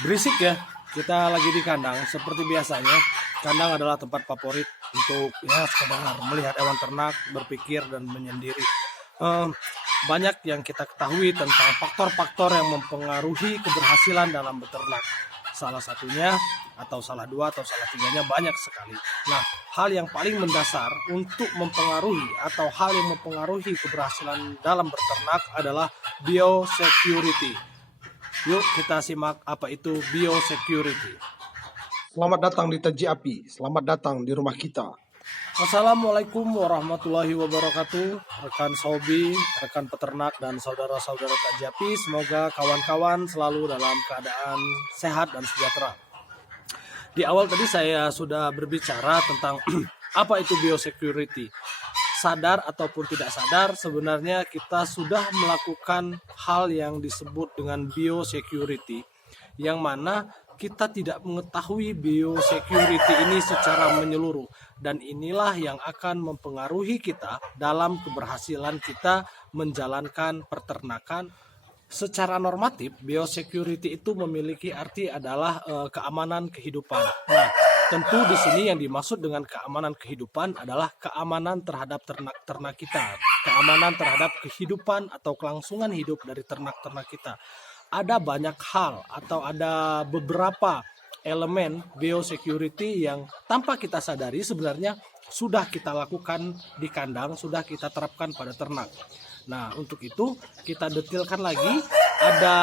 Berisik ya, kita lagi di kandang. Seperti biasanya, kandang adalah tempat favorit untuk ya sekedar melihat hewan ternak, berpikir dan menyendiri. Eh, Banyak yang kita ketahui tentang faktor-faktor yang mempengaruhi keberhasilan dalam beternak. Salah satunya atau salah dua atau salah tiganya banyak sekali. Nah, hal yang paling mendasar untuk mempengaruhi atau hal yang mempengaruhi keberhasilan dalam beternak adalah biosecurity. Yuk kita simak apa itu biosecurity. Selamat datang di Taji Api, selamat datang di rumah kita. Assalamualaikum warahmatullahi wabarakatuh. Rekan Sobi, rekan peternak dan saudara-saudara Tajapi, semoga kawan-kawan selalu dalam keadaan sehat dan sejahtera. Di awal tadi saya sudah berbicara tentang apa itu biosecurity. Sadar ataupun tidak sadar, sebenarnya kita sudah melakukan hal yang disebut dengan biosecurity, yang mana kita tidak mengetahui biosecurity ini secara menyeluruh, dan inilah yang akan mempengaruhi kita dalam keberhasilan kita menjalankan peternakan. Secara normatif, biosecurity itu memiliki arti adalah keamanan kehidupan. Nah, tentu di sini yang dimaksud dengan keamanan kehidupan adalah keamanan terhadap ternak-ternak kita, keamanan terhadap kehidupan atau kelangsungan hidup dari ternak-ternak kita. Ada banyak hal atau ada beberapa elemen biosecurity yang tanpa kita sadari sebenarnya sudah kita lakukan di kandang, sudah kita terapkan pada ternak. Nah, untuk itu kita detailkan lagi, ada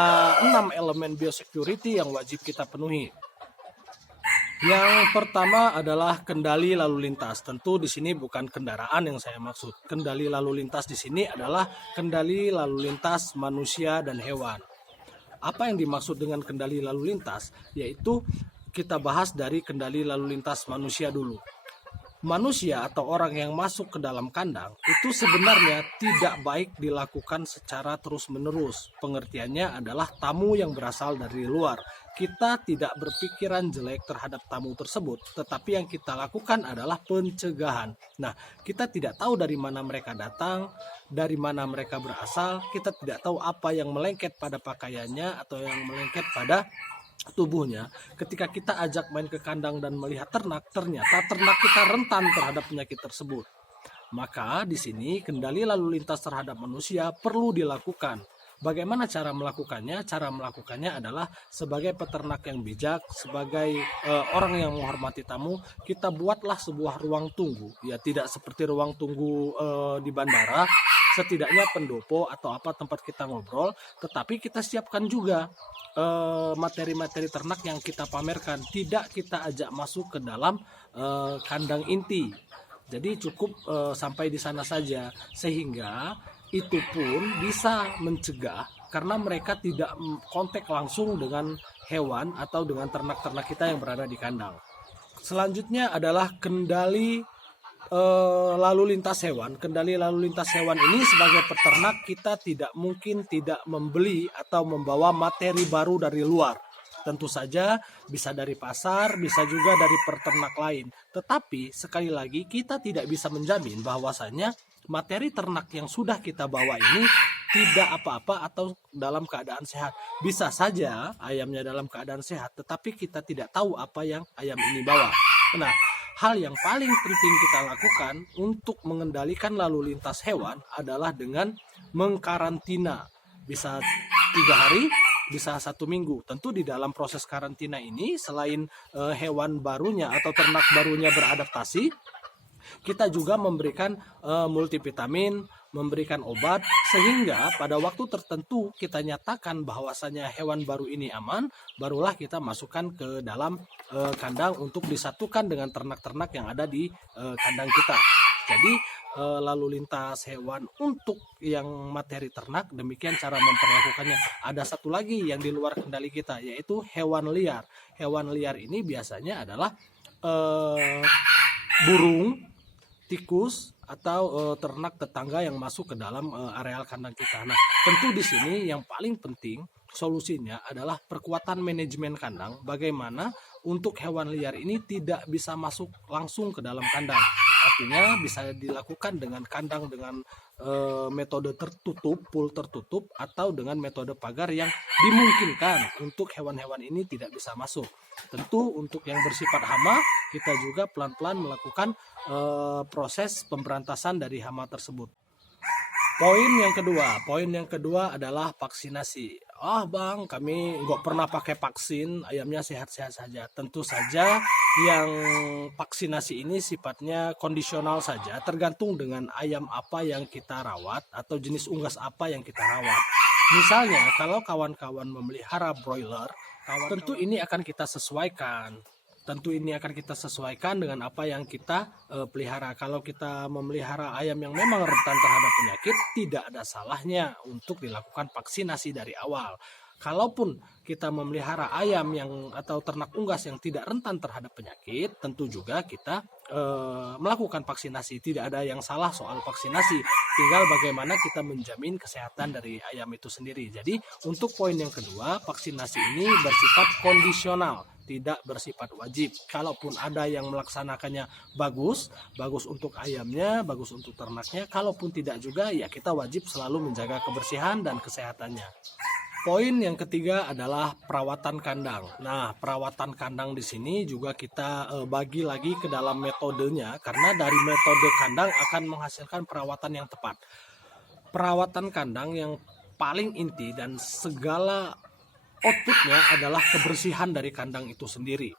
6 elemen biosecurity yang wajib kita penuhi. Yang pertama adalah kendali lalu lintas. Tentu di sini bukan kendaraan yang saya maksud. Kendali lalu lintas di sini adalah kendali lalu lintas manusia dan hewan. Apa yang dimaksud dengan kendali lalu lintas? Yaitu kita bahas dari kendali lalu lintas manusia dulu. Manusia atau orang yang masuk ke dalam kandang itu sebenarnya tidak baik dilakukan secara terus-menerus. Pengertiannya adalah tamu yang berasal dari luar. Kita tidak berpikiran jelek terhadap tamu tersebut, tetapi yang kita lakukan adalah pencegahan. Nah, kita tidak tahu dari mana mereka datang, dari mana mereka berasal, kita tidak tahu apa yang melengket pada pakaiannya atau yang melengket pada tubuhnya. Ketika kita ajak main ke kandang dan melihat ternak, ternyata ternak kita rentan terhadap penyakit tersebut. Maka di sini kendali lalu lintas terhadap manusia perlu dilakukan. Bagaimana cara melakukannya? Cara melakukannya adalah sebagai peternak yang bijak, sebagai orang yang menghormati tamu, kita buatlah sebuah ruang tunggu. Ya, tidak seperti ruang tunggu di bandara, setidaknya pendopo atau apa tempat kita ngobrol, tetapi kita siapkan juga materi-materi ternak yang kita pamerkan, tidak kita ajak masuk ke dalam kandang inti. Jadi cukup sampai di sana saja, sehingga itu pun bisa mencegah karena mereka tidak kontak langsung dengan hewan atau dengan ternak-ternak kita yang berada di kandang. Selanjutnya adalah kendali lalu lintas hewan. Kendali lalu lintas hewan ini sebagai peternak kita tidak mungkin tidak membeli atau membawa materi baru dari luar. Tentu saja bisa dari pasar, bisa juga dari peternak lain. Tetapi sekali lagi kita tidak bisa menjamin bahwasannya materi ternak yang sudah kita bawa ini tidak apa-apa atau dalam keadaan sehat. Bisa saja ayamnya dalam keadaan sehat, tetapi kita tidak tahu apa yang ayam ini bawa. Nah, hal yang paling penting kita lakukan untuk mengendalikan lalu lintas hewan adalah dengan mengkarantina. Bisa 3 hari, bisa 1 minggu. Tentu di dalam proses karantina ini selain hewan barunya atau ternak barunya beradaptasi, kita juga memberikan multivitamin, memberikan obat, sehingga pada waktu tertentu kita nyatakan bahwasanya hewan baru ini aman, barulah kita masukkan ke dalam kandang untuk disatukan dengan ternak-ternak yang ada di kandang kita. Jadi lalu lintas hewan untuk yang materi ternak, demikian cara memperlakukannya. Ada satu lagi yang di luar kendali kita, yaitu hewan liar. Hewan liar ini biasanya adalah burung, tikus, atau ternak tetangga yang masuk ke dalam areal kandang kita. Nah, tentu di sini yang paling penting solusinya adalah perkuatan manajemen kandang. Bagaimana untuk hewan liar ini tidak bisa masuk langsung ke dalam kandang. Artinya bisa dilakukan dengan kandang dengan metode tertutup, pool tertutup, atau dengan metode pagar yang dimungkinkan untuk hewan-hewan ini tidak bisa masuk. Tentu untuk yang bersifat hama, kita juga pelan-pelan melakukan proses pemberantasan dari hama tersebut. Poin yang kedua adalah vaksinasi. Bang, kami nggak pernah pakai vaksin, ayamnya sehat-sehat saja. Tentu saja yang vaksinasi ini sifatnya kondisional saja, tergantung dengan ayam apa yang kita rawat atau jenis unggas apa yang kita rawat. Misalnya kalau kawan-kawan memelihara broiler, tentu ini akan kita sesuaikan. Dengan apa yang kita pelihara. Kalau kita memelihara ayam yang memang rentan terhadap penyakit, tidak ada salahnya untuk dilakukan vaksinasi dari awal. Kalaupun kita memelihara ayam atau ternak unggas yang tidak rentan terhadap penyakit, tentu juga kita melakukan vaksinasi. Tidak ada yang salah soal vaksinasi. Tinggal bagaimana kita menjamin kesehatan dari ayam itu sendiri. Jadi untuk poin yang kedua, vaksinasi ini bersifat kondisional, tidak bersifat wajib. Kalaupun ada yang melaksanakannya bagus untuk ayamnya, bagus untuk ternaknya. Kalaupun tidak juga, ya kita wajib selalu menjaga kebersihan dan kesehatannya. Poin yang ketiga adalah perawatan kandang. Nah, perawatan kandang di sini juga kita bagi lagi ke dalam metodenya, karena dari metode kandang akan menghasilkan perawatan yang tepat. Perawatan kandang yang paling inti dan segala outputnya adalah kebersihan dari kandang itu sendiri.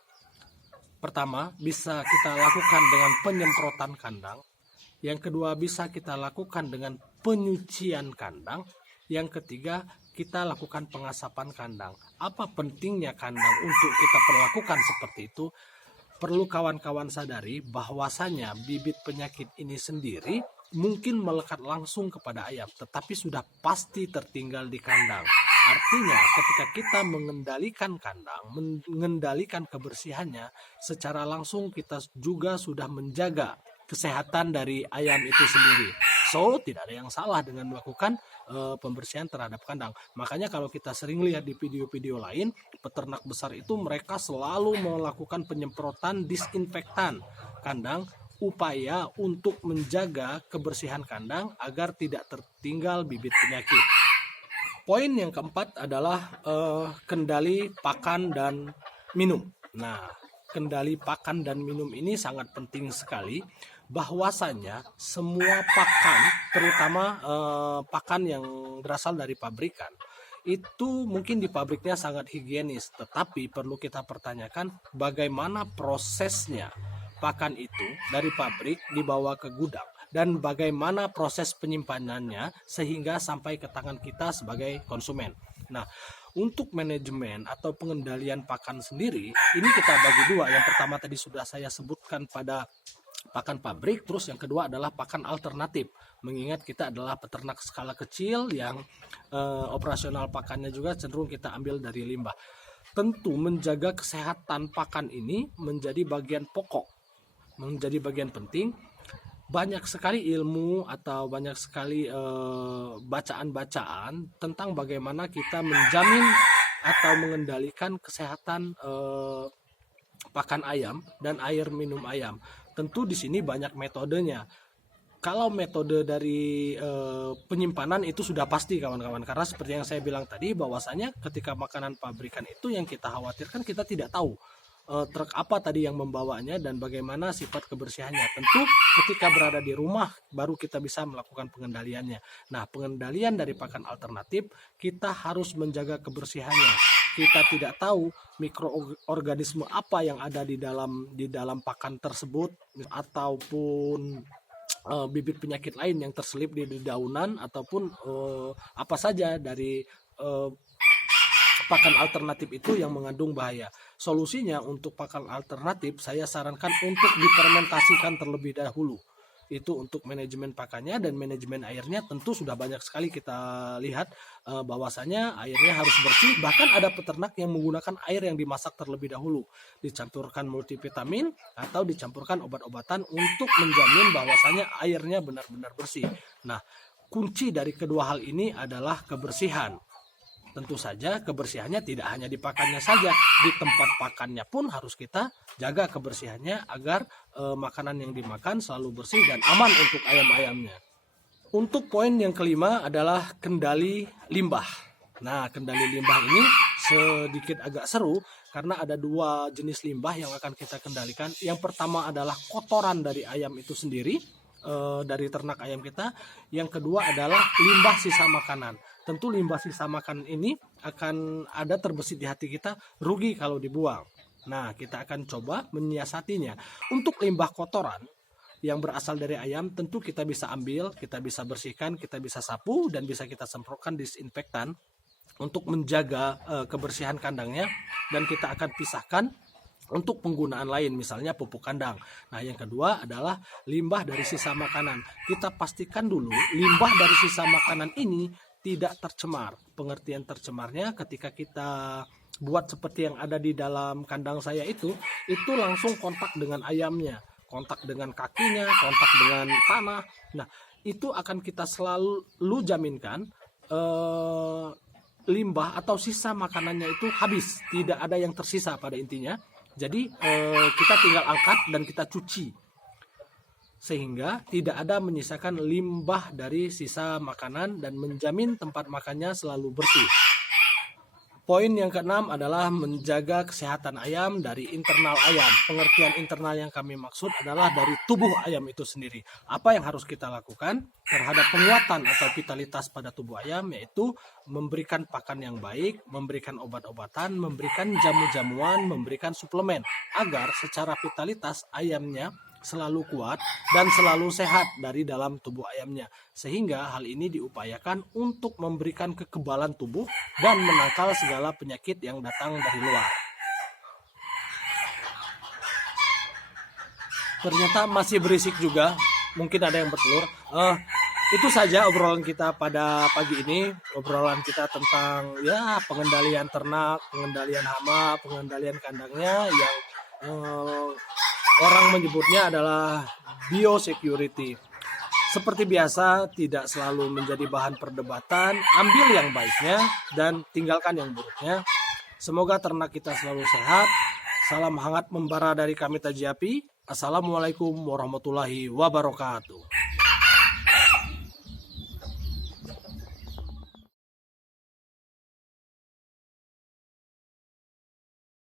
Pertama, bisa kita lakukan dengan penyemprotan kandang. Yang kedua, bisa kita lakukan dengan penyucian kandang. Yang ketiga, kita lakukan pengasapan kandang. Apa pentingnya kandang untuk kita perlakukan seperti itu? Perlu kawan-kawan sadari bahwasanya bibit penyakit ini sendiri mungkin melekat langsung kepada ayam, tetapi sudah pasti tertinggal di kandang. Artinya ketika kita mengendalikan kandang, mengendalikan kebersihannya, secara langsung kita juga sudah menjaga kesehatan dari ayam itu sendiri. So, tidak ada yang salah dengan melakukan pembersihan terhadap kandang. Makanya kalau kita sering lihat di video-video lain, peternak besar itu mereka selalu melakukan penyemprotan disinfektan kandang, upaya untuk menjaga kebersihan kandang agar tidak tertinggal bibit penyakit. Poin yang keempat adalah kendali pakan dan minum. Nah, kendali pakan dan minum ini sangat penting sekali, bahwasanya semua pakan, terutama pakan yang berasal dari pabrikan, itu mungkin di pabriknya sangat higienis, tetapi perlu kita pertanyakan bagaimana prosesnya pakan itu dari pabrik dibawa ke gudang, dan bagaimana proses penyimpanannya sehingga sampai ke tangan kita sebagai konsumen. Nah, untuk manajemen atau pengendalian pakan sendiri, ini kita bagi dua. Yang pertama tadi sudah saya sebutkan pada pakan pabrik, terus yang kedua adalah pakan alternatif. Mengingat kita adalah peternak skala kecil yang operasional pakannya juga cenderung kita ambil dari limbah. Tentu menjaga kesehatan pakan ini menjadi bagian pokok, menjadi bagian penting. Banyak sekali ilmu atau banyak sekali bacaan-bacaan tentang bagaimana kita menjamin atau mengendalikan kesehatan pakan ayam dan air minum ayam. Tentu di sini banyak metodenya. Kalau metode dari penyimpanan itu sudah pasti kawan-kawan, karena seperti yang saya bilang tadi, bahwasanya ketika makanan pabrikan itu yang kita khawatirkan kita tidak tahu truk apa tadi yang membawanya dan bagaimana sifat kebersihannya. Tentu ketika berada di rumah baru kita bisa melakukan pengendaliannya. Nah, pengendalian dari pakan alternatif kita harus menjaga kebersihannya. Kita tidak tahu mikroorganisme apa yang ada di dalam pakan tersebut, ataupun bibit penyakit lain yang terselip di daunan, ataupun apa saja dari pakan alternatif itu yang mengandung bahaya. Solusinya untuk pakan alternatif saya sarankan untuk difermentasikan terlebih dahulu. Itu untuk manajemen pakannya, dan manajemen airnya tentu sudah banyak sekali kita lihat bahwasanya airnya harus bersih. Bahkan ada peternak yang menggunakan air yang dimasak terlebih dahulu, dicampurkan multivitamin atau dicampurkan obat-obatan untuk menjamin bahwasanya airnya benar-benar bersih. Nah, kunci dari kedua hal ini adalah kebersihan. tentu saja kebersihannya tidak hanya di pakannya saja, di tempat pakannya pun harus kita jaga kebersihannya agar makanan yang dimakan selalu bersih dan aman untuk ayam-ayamnya. Untuk poin yang kelima adalah kendali limbah. Nah, kendali limbah ini sedikit agak seru karena ada dua jenis limbah yang akan kita kendalikan. Yang pertama adalah kotoran dari ayam itu sendiri, dari ternak ayam kita. Yang kedua adalah limbah sisa makanan. Tentu limbah sisa makanan ini akan ada terbesit di hati kita, rugi kalau dibuang. Nah, kita akan coba menyiasatinya. Untuk limbah kotoran yang berasal dari ayam, tentu kita bisa ambil, kita bisa bersihkan, kita bisa sapu, dan bisa kita semprotkan disinfektan untuk menjaga kebersihan kandangnya. Dan kita akan pisahkan untuk penggunaan lain, misalnya pupuk kandang. Nah, yang kedua adalah limbah dari sisa makanan. Kita pastikan dulu limbah dari sisa makanan ini tidak tercemar. Pengertian tercemarnya ketika kita buat seperti yang ada di dalam kandang saya itu langsung kontak dengan ayamnya, kontak dengan kakinya, kontak dengan tanah. Nah, itu akan kita selalu jaminkan limbah atau sisa makanannya itu habis, tidak ada yang tersisa pada intinya. Jadi kita tinggal angkat dan kita cuci sehingga tidak ada menyisakan limbah dari sisa makanan dan menjamin tempat makannya selalu bersih. Poin yang keenam adalah menjaga kesehatan ayam dari internal ayam. Pengertian internal yang kami maksud adalah dari tubuh ayam itu sendiri. Apa yang harus kita lakukan terhadap penguatan atau vitalitas pada tubuh ayam, yaitu memberikan pakan yang baik, memberikan obat-obatan, memberikan jamu-jamuan, memberikan suplemen, agar secara vitalitas ayamnya selalu kuat dan selalu sehat dari dalam tubuh ayamnya. Sehingga hal ini diupayakan untuk memberikan kekebalan tubuh dan menangkal segala penyakit yang datang dari luar. Ternyata masih berisik juga, mungkin ada yang bertelur. Itu saja obrolan kita pada pagi ini. Obrolan kita tentang pengendalian ternak, pengendalian hama, pengendalian kandangnya yang orang menyebutnya adalah biosecurity. Seperti biasa, tidak selalu menjadi bahan perdebatan. Ambil yang baiknya dan tinggalkan yang buruknya. Semoga ternak kita selalu sehat. Salam hangat membara dari kami TAJIAPI. Assalamualaikum warahmatullahi wabarakatuh.